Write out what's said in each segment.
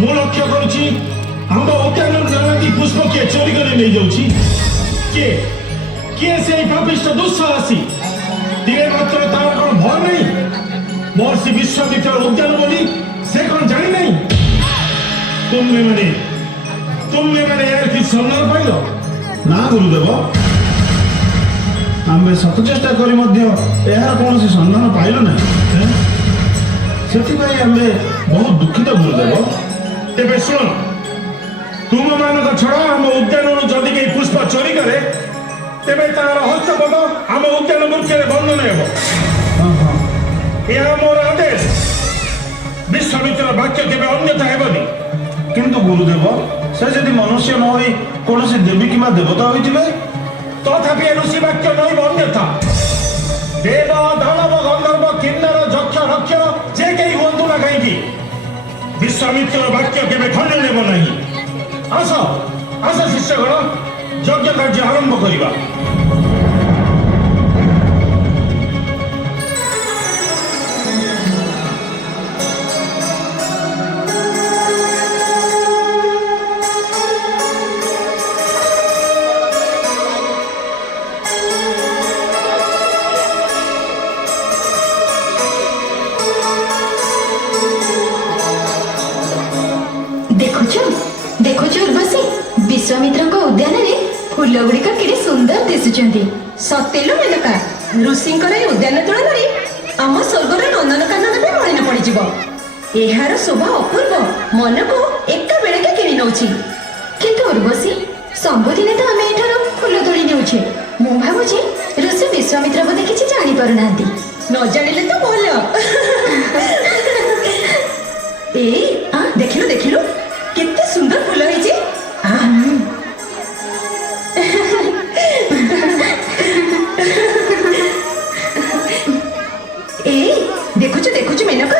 ମୁଁ ଲକ୍ଷ୍ୟ କରୁଛି ଆମ ଉଦ୍ୟାନରୁ ଜଣେ ପୁଷ୍ପ କିଏ ଚୋରି କରି ନେଇଯାଉଛି। କିଏ କିଏ ସେଇ ପାପିଷ୍ଟ ଦୁଃସାହସୀ? ଟିକେ ମାତ୍ର ତାର କ'ଣ ଭୟ ନାହିଁ? ମହର୍ଷି ବିଶ୍ୱାମିତ୍ର ଉଦ୍ୟାନ ବୋଲି ସେ କ'ଣ ଜାଣିନାହିଁ? ତୁମେମାନେ ଏହାର କିଛି ସନ୍ଧାନ ପାଇଲ ନା ଗୁରୁଦେବ? ଆମେ ଶତ ଚେଷ୍ଟା କରି ମଧ୍ୟ ଏହାର କୌଣସି ସନ୍ଧାନ ପାଇଲୁ ନାହିଁ। ସେଥିପାଇଁ ଆମେ ବହୁତ ଦୁଃଖିତ ଗୁରୁଦେବ। ତେବେ ଶୁଣ, ତୁମମାନଙ୍କ ଛଡ଼ା ଆମ ଉଦ୍ୟାନରୁ ଯଦି କେହି ପୁଷ୍ପ ଚୋରି କରେ ତେବେ ତାର ହସ୍ତପଦ ଆମ ଉଦ୍ୟାନ ବୃକ୍ଷରେ ବନ୍ଧନ ହେବ। ଏହା ମୋର ଆଦେଶ। ବିଶ୍ୱାମିତ୍ର ବାକ୍ୟ କେବେ ଅନ୍ୟଥା ହେବନି। କିନ୍ତୁ ଗୁରୁଦେବ, ସେ ଯଦି ମନୁଷ୍ୟ ନ ହୋଇ କୌଣସି ଦେବୀ କିମ୍ବା ଦେବତା ହୋଇଥିବେ? ତଥାପି ଋଷି ବାକ୍ୟ ନଇବ ଅନ୍ୟଥା। ଦେବ ଦାନବ ଗନ୍ଧର୍ବ କିନ୍ନର ଯକ୍ଷ ରକ୍ଷର ଯେ କେହି ହୁଅନ୍ତୁ ନା କାହିଁକି, ବିଶ୍ୱାମିତ୍ର ବାକ୍ୟ କେବେ ଖଣ୍ଡ ନେବ ନାହିଁ। ଆସ ଆସ ଶିଷ୍ୟଗଣ, ଯଜ୍ଞ କାର୍ଯ୍ୟ ଆରମ୍ଭ କରିବା। ଦେଖୁଛୁ ଉର୍ବଶୀ, ବିଶ୍ୱାମିତ୍ରଙ୍କ ଉଦ୍ୟାନରେ ଫୁଲ ଗୁଡ଼ିକ କେଡ଼େ ସୁନ୍ଦର ଦିଶୁଛନ୍ତି। ସତେଲୋ ମେନକା, ଋଷିଙ୍କର ଏହି ଉଦ୍ୟାନ ତୁଳନାରେ ଆମ ସ୍ୱର୍ଗର ନନ୍ଦନକାନନ ବି ମଳିନ ପଡ଼ିଯିବ। ଏହାର ଶୋଭା ଅପୂର୍ବ, ମନକୁ ଏକା ବେଳକେ କିଣି ନେଉଛି। କିନ୍ତୁ ଉର୍ବଶୀ, ସବୁଦିନେ ତ ଆମେ ଏଠାରୁ ଫୁଲ ତୋଳି ନେଉଛେ। ମୁଁ ଭାବୁଛି ଋଷି ବିଶ୍ୱାମିତ୍ର ବୋଧେ କିଛି ଜାଣିପାରୁନାହାନ୍ତି। ନ ଜାଣିଲେ ତ ଭଲ। ଏଇ ଦେଖିଲୁ କେତେ ସୁନ୍ଦର ଫୁଲ ହେଇଛି। ଏଇ ଦେଖୁଛୁ ମେନକା,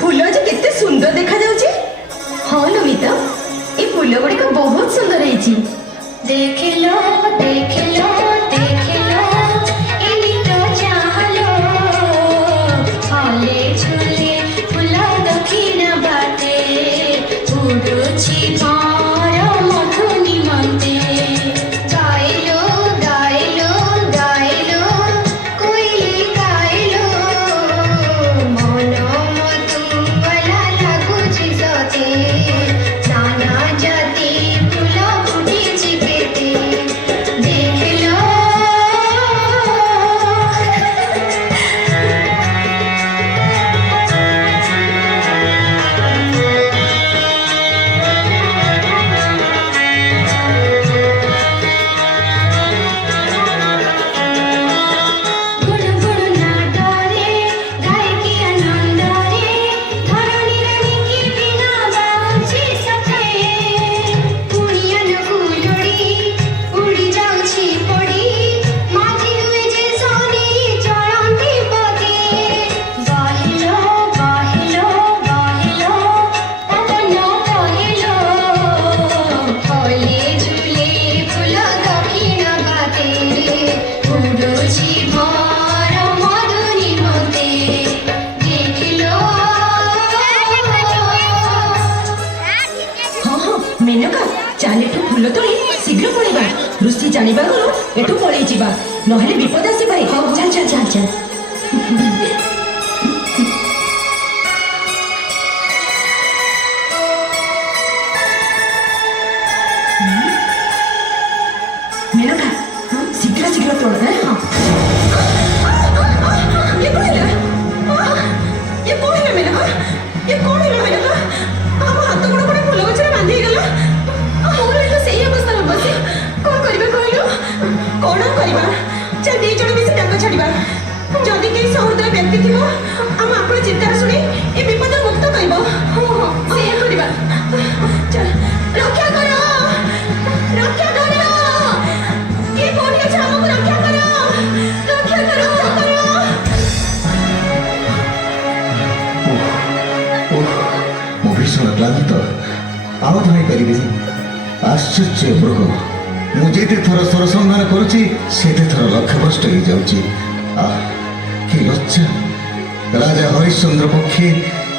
ଫୁଲ ଆଜି କେତେ ସୁନ୍ଦର ଦେଖାଯାଉଛି। ହଁ ନମିତ, ଏ ଫୁଲ ଗୁଡ଼ିକ ବହୁତ ସୁନ୍ଦର ହେଇଛି। ଦେଖିଲ ଏମିତି ଚାହଲୋ, ହଲେ ଝୁଲେ ଫୁଲ ଦକ୍ଷିଣ ବାଟେ, ଉଡୁଛି ଭର ମଧୁ ନିମନ୍ତେ। ଗାଇଲୋ କୋଇଲି ଗାଇଲୋ, ମନ ମଧୁବାଲା ଲାଗୁଛି ସତେ। ନାନା ଜାତି ଫୁଲ ଫୁଟିଛି କେତେ, ଦେଖିଲ। ଗୁଣଗୁଣ ନାଦରେ ଗାଇକି ଆନନ୍ଦରେ, ଧରଣୀ ରାଣୀକି ବିନା ବାଜୁଛି ସତେ। କୁଣିଆନ କୁଲୁଡ଼ି ଉଡ଼ି ଯାଉଛି ପଡ଼ି, ମାଝି ହୁଏ ଯେ ସନି ଚଳନ୍ତି ପଦେ। ଗହିଲ ପବନ କହିଲ, ହଲେ ଝୁଲେ ଫୁଲ ଦକ୍ଷିଣ ବାଟେ, ଉଡୁଛି ଭର ମଧୁ ନିମନ୍ତେ। ଦେଖିଲ। ହଁ ମେନକା, ଚାଲ ଏଠୁ ଫୁଲ ତୋଳି ଶୀଘ୍ର ପଳେଇବା। ଋଷି ଜାଣିବା ଆଗରୁ ଏଠୁ ପଳେଇ ଯିବା, ନହେଲେ ବିପଦ ଆସିପାରେ। ଚାଲ। ମେନକା, ଶୀଘ୍ର ତୋଳ। ଇଏ କଣ ହେଲା ମେନକା? ଆମ ହାତ ଗୋଡ଼ ଗୋଟେ ଫୁଲ ଗଛରେ ବାନ୍ଧି ହେଇଗଲା। ମୋର ଏଠୁ ସେଇ ଅବସ୍ଥା ଉର୍ବଶୀ, କ'ଣ କରିବା କହିଲୁ? କଣ କରିବା? ଚାଲ 2 ଜଣ ମିଶି ଡାକ ଛାଡ଼ିବା। ଯଦି କେହି ସହୃଦୟ ବ୍ୟକ୍ତି ଥିବ, ଆମ ଆପଣ ଚିତ୍କାର ଶୁଣି ଏ ବିପଦ ମୁକ୍ତ କରିବ। ସେଇଆ କରିବା। ଚାଲ, ରକ୍ଷା କର। କିଏ କୋଉଠି ଅଛ? ଆମକୁ ରକ୍ଷା କର। ମୁଁ ଭୀଷଣ କ୍ଳାନ୍ତ, ଆଉ ଧାଇପାରିବିନି। ଆଶ୍ଚର୍ଯ୍ୟ ମୃଗ, ମୁଁ ଯେତେ ଥର ସ୍ୱର ସନ୍ଧାନ କରୁଛି ସେତେ ଥର ଲକ୍ଷ୍ୟଭ୍ରଷ୍ଟ ହେଇଯାଉଛି। କି ଲଜ୍ଜା! ରାଜା ହରିଶ୍ଚନ୍ଦ୍ର ପକ୍ଷେ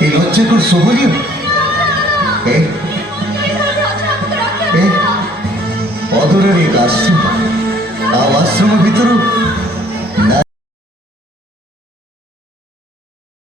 ଏ ଲଜ୍ଜା କ'ଣ ଶୋଭନୀୟ? ଦୂରରେ ଏକ ଆଶ୍ରମ ଆଉ ଆଶ୍ରମ ଭିତରୁ